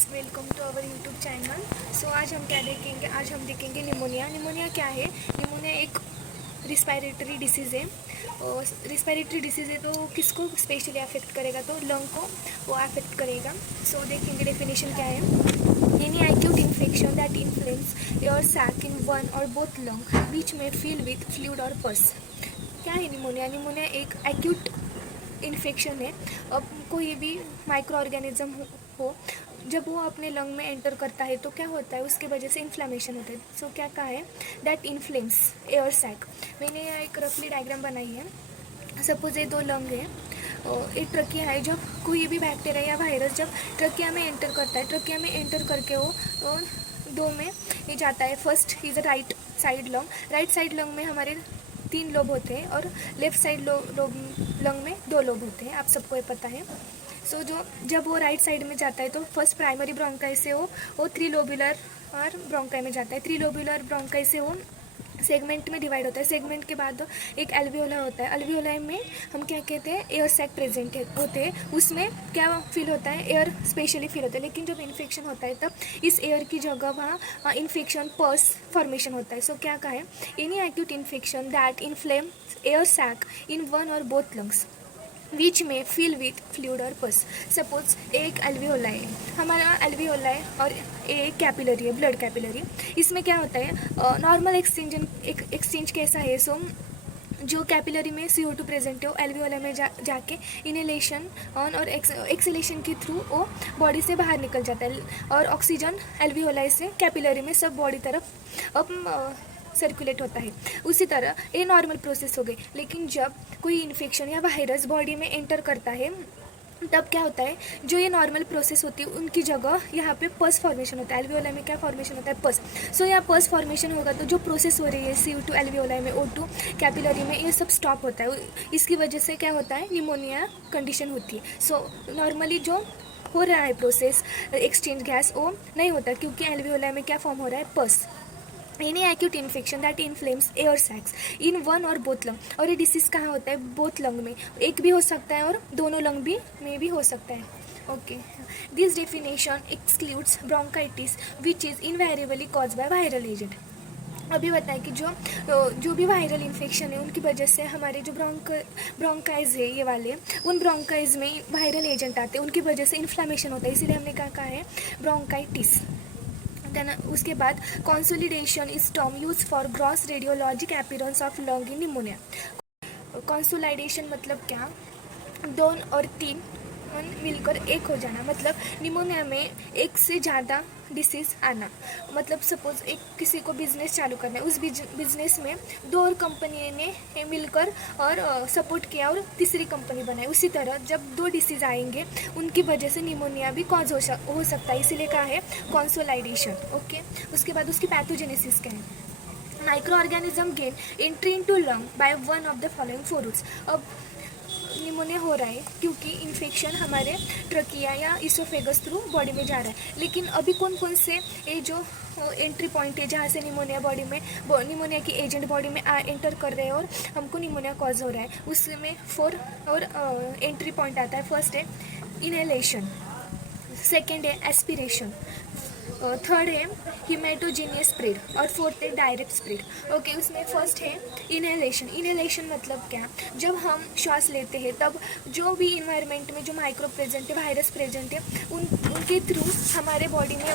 Welcome to our YouTube channel. आज हम देखेंगे निमोनिया। निमोनिया क्या है? निमोनिया एक रिस्पायरेटरी डिसीज़ है। और रिस्पायरेटरी डिसीज़ है तो किसको स्पेशली अफेक्ट करेगा? तो लंग को वो अफेक्ट करेगा। सो देखेंगे डेफिनेशन क्या है। Any acute infection that inflames your sac in one or both lung which may fill with fluid or pus। क्या है निमोनिया? निमोनिया एक एक्यूट इन्फेक्शन है। अब कोई भी माइक्रो ऑर्गेनिज्म हो, जब वो अपने लंग में एंटर करता है तो क्या होता है, उसके वजह से इन्फ्लामेशन होता है। सो क्या कहा है? That inflames air sac. मैंने यहाँ एक रफली डायग्राम बनाई है। सपोज ये दो लंग है और एक ट्रकिया है। जब कोई भी बैक्टीरिया या वायरस जब ट्रकिया में एंटर करता है, ट्रकिया में एंटर करके वो दो में ये जाता है। First is a right side lung. Right side lung में हमारे 3 लोब होते हैं और लेफ्ट साइड लोब लंग में 2 लोब होते हैं, आप सबको ये पता है। सो जब वो राइट साइड में जाता है तो फर्स्ट प्राइमरी ब्रोंकाई से वो 3 लोबुलर और ब्रोंकाई में जाता है। 3 लोबुलर ब्रोंकाई से वो सेगमेंट में डिवाइड होता है। सेगमेंट के बाद एक एल्वियोला होता है। एल्वियोला में हम क्या कहते हैं, एयर सैक प्रेजेंट होते हैं। उसमें क्या फील होता है? एयर स्पेशली फील होता है। लेकिन जब इन्फेक्शन होता है तब इस एयर की जगह वहाँ इन्फेक्शन पस फॉर्मेशन होता है। सो क्या कहा है? Any acute infection that inflame air sac in one or both lungs which may fill with fluid और पस। सपोज एक एल्वियोला है, हमारा एल्वियोला है और एक कैपिलरी है, ब्लड कैपिलरी। इसमें क्या होता है? नॉर्मल एक्सचेंज कैसा है? सो जो कैपिलरी में CO2 प्रेजेंट है वो एल्वियोला में जाके इनहेलेशन और एक्सहेलेशन के थ्रू वो बॉडी से बाहर निकल जाता है और ऑक्सीजन एल्वियोला से कैपिलरी में सब बॉडी तरफ अब सर्कुलेट होता है। उसी तरह ये नॉर्मल प्रोसेस हो गई। लेकिन जब कोई इन्फेक्शन या वायरस बॉडी में एंटर करता है तब क्या होता है? जो ये नॉर्मल प्रोसेस होती है उनकी जगह यहाँ पे पस फॉर्मेशन होता है। एल्वियोला में क्या फॉर्मेशन होता है? पस। सो यहाँ पस फॉर्मेशन होगा तो जो प्रोसेस हो रही है CO2 एल्वियोला में, O2 कैपिलरी में, ये सब स्टॉप होता है। इसकी वजह से क्या होता है? निमोनिया कंडीशन होती है। सो नॉर्मली जो हो रहा है प्रोसेस एक्सचेंज गैस वो नहीं होता क्योंकि एल्वियोला में क्या फॉर्म हो रहा है? Pus. Any acute infection that inflames air sacs in one or both lung. और ये डिसीज़ कहाँ होता है? बोथ लंग में। एक भी हो सकता है और दोनों लंग में भी हो सकता है। Okay, this definition excludes bronchitis which is invariably cause by viral agent. अभी बताएं कि जो भी वायरल इन्फेक्शन है उनकी वजह से हमारे जो ब्रोंकाइज है ये वाले, उन ब्रोंकाइज में वायरल एजेंट आते हैं, उनकी वजह से इन्फ्लामेशन होता है। इसीलिए हमने क्या कहा है? ब्रोंकाइटिस। देन उसके बाद consolidation is term use for gross radiologic appearance of lung in pneumonia. Consolidation मतलब क्या? 2 और 3 मिलकर एक हो जाना, मतलब निमोनिया में एक से ज़्यादा डिसीज़ आना। मतलब सपोज एक किसी को बिजनेस चालू करना है, उस बिजनेस में 2 और कंपनी ने मिलकर और सपोर्ट किया और तीसरी कंपनी बनाई। उसी तरह जब 2 डिसीज़ आएंगे उनकी वजह से निमोनिया भी कॉज हो सकता है। इसीलिए कहा है कंसोलाइडेशन। ओके, उसके बाद उसकी पैथोजेनेसिस क्या है? Microorganism gain entry into lung by one of the following 4 routes. अब निमोनिया हो रहा है क्योंकि इन्फेक्शन हमारे ट्रकिया या इसोफेगस थ्रू बॉडी में जा रहा है। लेकिन अभी कौन कौन से ये जो एंट्री पॉइंट है जहाँ से निमोनिया बॉडी में निमोनिया की एजेंट बॉडी में एंटर कर रहे हैं और हमको निमोनिया कॉज हो रहा है, उसमें 4 और एंट्री पॉइंट आता है। फर्स्ट है इनहेलेशन, सेकेंड है एस्पिरेशन, थर्ड है हिमेटोजीनियस स्प्रेड और फोर्थ है डायरेक्ट स्प्रेड। ओके, उसमें फर्स्ट है इनहेलेशन। इनहेलेशन मतलब क्या? जब हम श्वास लेते हैं तब जो भी इन्वायरमेंट में जो माइक्रो प्रेजेंट है, वायरस प्रेजेंट है, उनके थ्रू हमारे बॉडी में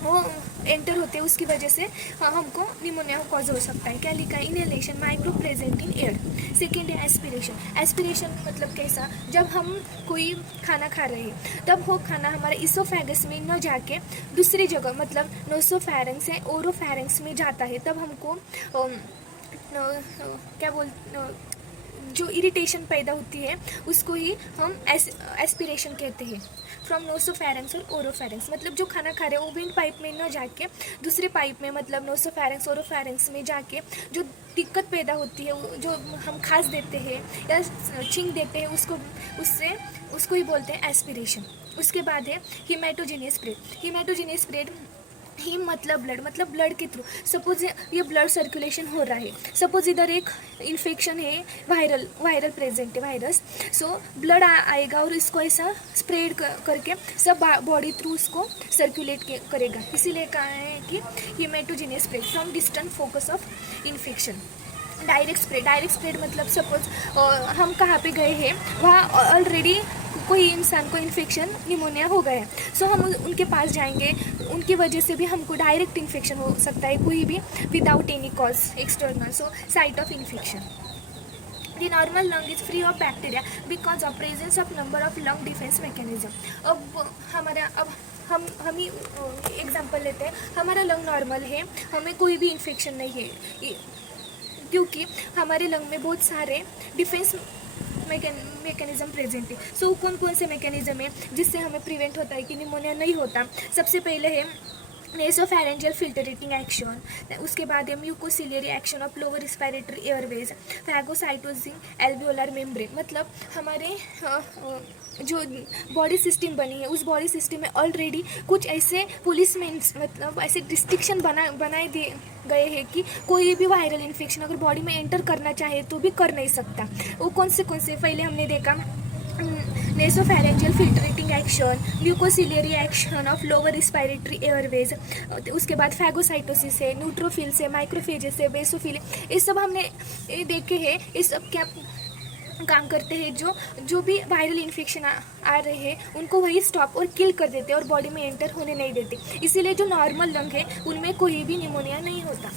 वो एंटर होते हैं। उसकी वजह से हमको निमोनिया कॉज हो सकता है। क्या लिखा है? Inhalation micro present in air. Second है एस्पिरेशन। एस्पिरेशन मतलब कैसा? जब हम कोई खाना खा रहे हैं तब वो खाना हमारे इसोफेगस में न जाके दूसरी जगह मतलब नोसोफेरेंक्स है ओरोफेरेंक्स में जाता है, तब हमको क्या बोल जो इरिटेशन पैदा होती है उसको ही हम एस्पिरेशन कहते हैं। फ्रॉम नोसोफेरेंक्स और ओरोफेरेंक्स मतलब जो खाना खा रहे हैं वो विंड पाइप में न जाके दूसरे पाइप में मतलब नोसोफेरेंक्स ओरोफेरेंक्स में जाके जो दिक्कत पैदा होती है, जो हम खांस देते हैं या छींक देते हैं, उसको ही बोलते हैं एस्पिरेशन। उसके बाद है हिमेटोजेनियस स्प्रेड। हिमेटोजेनियस स्प्रेड हीम मतलब ब्लड के थ्रू। सपोज ये ब्लड सर्कुलेशन हो रहा है, सपोज इधर एक इन्फेक्शन है, वायरल प्रेजेंट है, वायरस। सो ब्लड आएगा और इसको ऐसा स्प्रेड करके सब बॉडी थ्रू उसको सर्कुलेट करेगा। इसीलिए कहा है कि haematogenous spread from distant focus of infection. Direct spread मतलब सपोज हम कहाँ पे गए हैं, वहाँ ऑलरेडी कोई इंसान को इन्फेक्शन निमोनिया हो गया है। सो हम उनके पास जाएंगे, उनकी वजह से भी हमको डायरेक्ट इन्फेक्शन हो सकता है, कोई भी without any cause external. So site of infection, the normal lung is free of bacteria because of presence of number of lung defence mechanism. अब हम ही एग्जांपल लेते हैं, हमारा लंग नॉर्मल है, हमें कोई भी इन्फेक्शन नहीं है, क्योंकि हमारे लंग में बहुत सारे डिफेंस मैकेनिज्म प्रेजेंट है। सो कौन कौन से मैकेनिज्म है जिससे हमें प्रिवेंट होता है कि निमोनिया नहीं होता? सबसे पहले है नेसोफैरेंजियल फिल्टरेटिंग एक्शन, उसके बाद है mucociliary action of lower respiratory Airways, phagocytosis alveolar membrane. मतलब हमारे जो बॉडी सिस्टम बनी है, उस बॉडी सिस्टम में ऑलरेडी कुछ ऐसे पुलिसमैन मतलब ऐसे डिस्ट्रिक्शन बनाए दिए गए हैं कि कोई भी वायरल इन्फेक्शन अगर बॉडी में एंटर करना चाहे तो भी कर नहीं सकता। वो कौन से पहले हमने देखा, nasopharyngeal filtrating action, mucociliary action of lower respiratory airways, उसके बाद फैगोसाइटोसिस है, न्यूट्रोफिल्स है, माइक्रोफेजेस है, बेसोफिल है। ये सब हमने देखे हैं। ये सब क्या काम करते हैं, जो भी वायरल इन्फेक्शन आ रहे हैं उनको वही स्टॉप और किल कर देते हैं और बॉडी में एंटर होने नहीं देते। इसीलिए जो नॉर्मल लंग है उनमें कोई भी निमोनिया नहीं होता।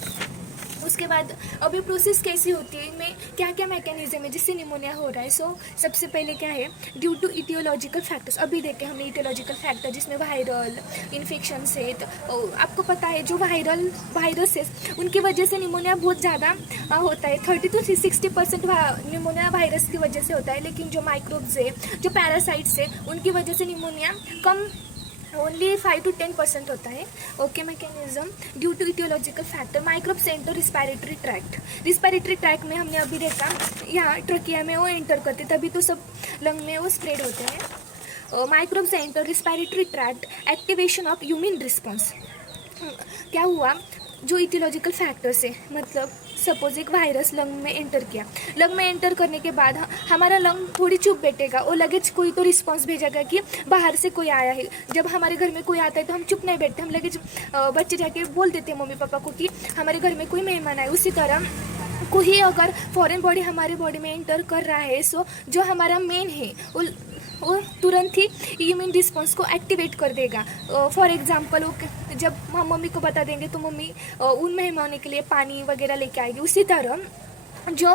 उसके बाद अभी प्रोसेस कैसी होती है, इनमें क्या क्या मैकेनिज्म है जिससे निमोनिया हो रहा है। सो सबसे पहले क्या है, ड्यू टू इटियोलॉजिकल फैक्टर्स। अभी देखे हमने इटियोलॉजिकल फैक्टर जिसमें वायरल इन्फेक्शन है। तो आपको पता है जो वायरसेस उनकी वजह से निमोनिया बहुत ज़्यादा होता है, 30 to 60% निमोनिया वायरस की वजह से होता है। लेकिन जो माइक्रोब्स है, जो पैरासाइट्स है, उनकी वजह से निमोनिया कम, ओनली 5 to 10% होता है। Okay, mechanism due to etiological factor, microbe centre respiratory tract में हमने अभी देखा, यहाँ ट्रकिया में वो एंटर करते तभी तो सब लंग में वो स्प्रेड होते हैं। Microbe centre respiratory tract, activation of human response. क्या हुआ, जो इटियोलॉजिकल फैक्टर्स है, मतलब सपोज एक वायरस लंग में एंटर किया, लंग में एंटर करने के बाद हमारा लंग थोड़ी चुप बैठेगा और लगेज कोई तो रिस्पांस भेजेगा कि बाहर से कोई आया है। जब हमारे घर में कोई आता है तो हम चुप नहीं बैठते, हम लगेज बच्चे जाके बोल देते हैं मम्मी पापा को कि हमारे घर में कोई मेहमान आए। उसी तरह कोई अगर फॉरेन बॉडी हमारे बॉडी में एंटर कर रहा है, सो जो हमारा मेन है वो तुरंत ही इम्यून रिस्पॉन्स को एक्टिवेट कर देगा। फॉर एग्जांपल जब हम मम्मी को बता देंगे तो मम्मी उन मेहमानों के लिए पानी वगैरह लेके आएगी। उसी तरह जो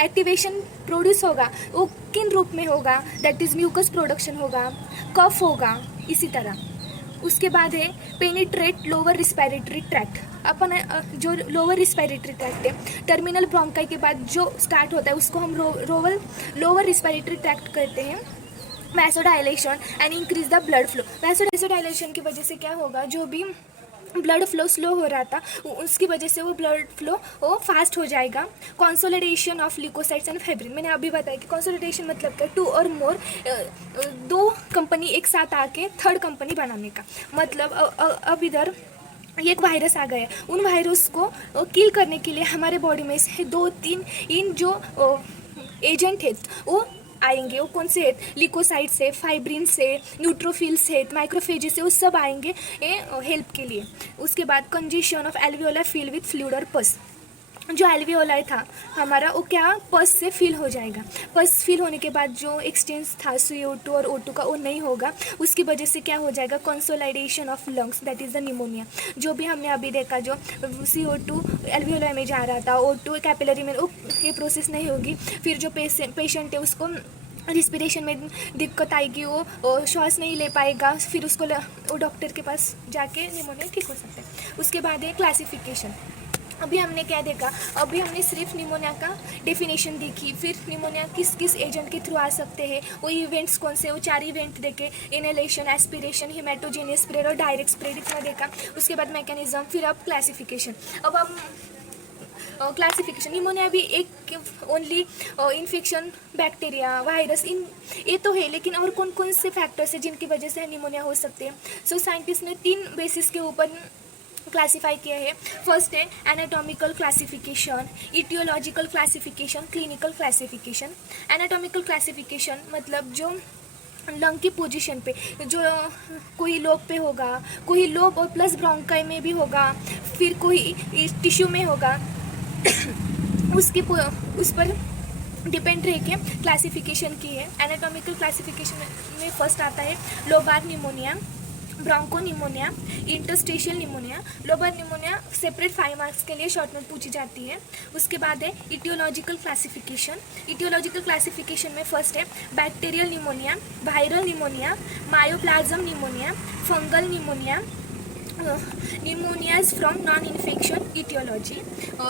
एक्टिवेशन प्रोड्यूस होगा वो किन रूप में होगा, दैट इज़ म्यूकस प्रोडक्शन होगा, कफ होगा। इसी तरह उसके बाद है पेनिट्रेट लोअर रिस्पायरेटरी ट्रैक्ट। अपन जो लोअर रिस्पायरेटरी ट्रैक्ट है, टर्मिनल ब्रोंकाई के बाद जो स्टार्ट होता है उसको हम लोअर रिस्पायरेटरी ट्रैक्ट कहते हैं। Vasodilation and increase the blood flow. Vasodilation की वजह से क्या होगा, जो भी ब्लड फ्लो स्लो हो रहा था उसकी वजह से वो ब्लड फ्लो वो फास्ट हो जाएगा। Consolidation of leukocytes and fibrin, मैंने अभी बताया कि कंसोलिडेशन मतलब क्या, 2 और मोर, 2 कंपनी एक साथ आके थर्ड कंपनी बनाने का मतलब। अब इधर एक वायरस आ गया, उन वायरस को किल करने के लिए हमारे बॉडी में से 2-3 इन जो एजेंट है वो आएंगे। वो कौन से है, लिकोसाइट से, फाइब्रिन से, न्यूट्रोफिल से, माइक्रोफेजेस से, वो सब आएंगे हेल्प के लिए। उसके बाद congestion of alveola fill with fluid और पस। जो एल्वियोला था हमारा वो क्या पस से फिल हो जाएगा। पस फिल होने के बाद जो एक्सचेंज था CO2 और O2 का वो नहीं होगा, उसकी वजह से क्या हो जाएगा, consolidation of lungs, that is the pneumonia. जो भी हमने अभी देखा, जो CO2 एल्वियोला में जा रहा था, O2 कैपिलरी में, वो ये प्रोसेस नहीं होगी। फिर जो पेशेंट है उसको रिस्पिरेशन में दिक्कत आएगी, वो श्वास नहीं ले पाएगा, फिर उसको वो डॉक्टर के पास जाके निमोनिया ठीक हो सकता है। उसके बाद है क्लासिफिकेशन। अभी हमने क्या देखा, अभी हमने सिर्फ निमोनिया का डेफिनेशन देखी, फिर निमोनिया किस किस एजेंट के थ्रू आ सकते हैं, वो इवेंट्स कौन से, वो 4 इवेंट देखे, इनहेलेशन, एस्पिरेशन, हेमेटोजेनियस स्प्रेड और डायरेक्ट स्प्रेड, इतना देखा। उसके बाद मैकेनिज्म, फिर अब क्लासिफिकेशन। अब हम क्लासिफिकेशन, निमोनिया भी एक ओनली इन्फेक्शन, बैक्टीरिया, वायरस, इन ये तो है, लेकिन और कौन कौन से फैक्टर्स हैं जिनकी वजह से निमोनिया हो सकते हैं। सो साइंटिस्ट ने 3 बेसिस के ऊपर क्लासीफाई किया है। फर्स्ट है anatomical classification, aetiological classification, clinical classification. Anatomical classification मतलब जो लंग की पोजीशन पे, जो कोई लोब पे होगा, कोई लोब और प्लस ब्रोंकाई में भी होगा, फिर कोई टिश्यू में होगा उसके उस पर डिपेंड रह के क्लासिफिकेशन की है। एनाटॉमिकल क्लासिफिकेशन में फर्स्ट आता है lobar pneumonia, broncho pneumonia, interstitial pneumonia. Lobar pneumonia separate 5 marks के लिए शॉर्ट नोट पूछी जाती है। उसके बाद है इटियोलॉजिकल क्लासिफिकेशन। इटियोलॉजिकल क्लासिफिकेशन में फर्स्ट है bacterial pneumonia, viral pneumonia, mycoplasma pneumonia, fungal pneumonia, pneumonias from non infection aetiology.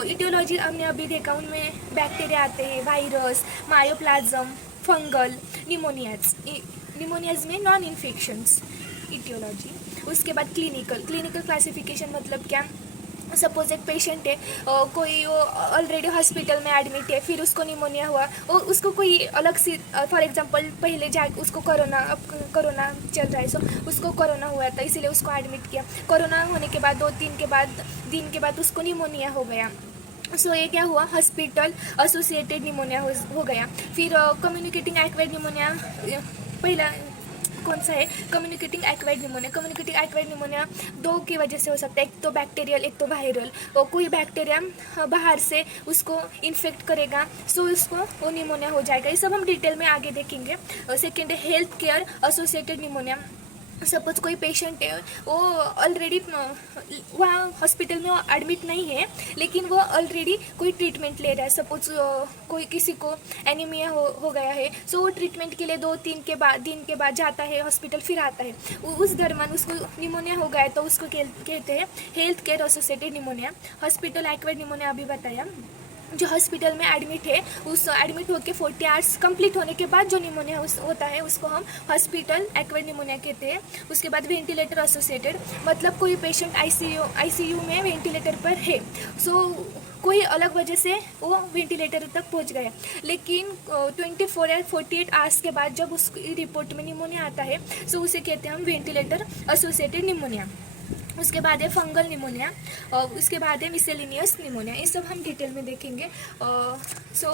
Aetiology हमने अभी देखा, उनमें बैक्टीरिया आते हैं, वायरस, मायोप्लाज्म, फंगल, निमोनियाज में नॉन इन्फेक्शंस इटियोलॉजी। उसके बाद क्लिनिकल क्लासिफिकेशन मतलब क्या, सपोज एक पेशेंट है, कोई वो ऑलरेडी हॉस्पिटल में एडमिट है, फिर उसको निमोनिया हुआ, और उसको कोई अलग सी, फॉर एग्जांपल पहले उसको कोरोना चल रहा है, सो उसको कोरोना हुआ था, इसीलिए उसको एडमिट किया। कोरोना होने के बाद 2-3 दिन के बाद उसको निमोनिया हो गया। सो ये क्या हुआ, हॉस्पिटल एसोसिएटेड निमोनिया हो गया। फिर कम्युनिकेटिंग एक्वायर्ड निमोनिया, पहला कौन सा है, communicating acquired pneumonia. Communicating acquired pneumonia 2 की वजह से हो सकता है, एक तो बैक्टीरियल, एक तो वायरल। और कोई बैक्टीरिया बाहर से उसको इन्फेक्ट करेगा, सो उसको वो निमोनिया हो जाएगा। ये सब हम डिटेल में आगे देखेंगे। सेकेंड है health care associated pneumonia. Suppose कोई पेशेंट है, वो ऑलरेडी वहाँ हॉस्पिटल में वो एडमिट नहीं है, लेकिन वो ऑलरेडी कोई ट्रीटमेंट ले रहा है। सपोज कोई किसी को एनीमिया हो गया है, सो वो ट्रीटमेंट के लिए 2-3 दिन के बाद जाता है हॉस्पिटल, फिर आता है, उस दरमियान उसको निमोनिया हो गया है, तो उसको कहते हैं health care associated pneumonia. Hospital acquired pneumonia अभी बताया, जो हॉस्पिटल में एडमिट है, उस एडमिट होकर 40 आवर्स कंप्लीट होने के बाद जो निमोनिया होता है उसको हम हॉस्पिटल एक्वायर्ड निमोनिया कहते हैं। उसके बाद वेंटिलेटर एसोसिएटेड, मतलब कोई पेशेंट आईसीयू में वेंटिलेटर पर है, सो कोई अलग वजह से वो वेंटिलेटर तक पहुंच गया, लेकिन 24 या 48 आवर्स के बाद जब उसकी रिपोर्ट में निमोनिया आता है, सो उसे कहते हैं हम वेंटिलेटर एसोसिएटेड निमोनिया। उसके बाद है फंगल निमोनिया, और उसके बाद है मिसेलिनियस निमोनिया। ये सब हम डिटेल में देखेंगे। सो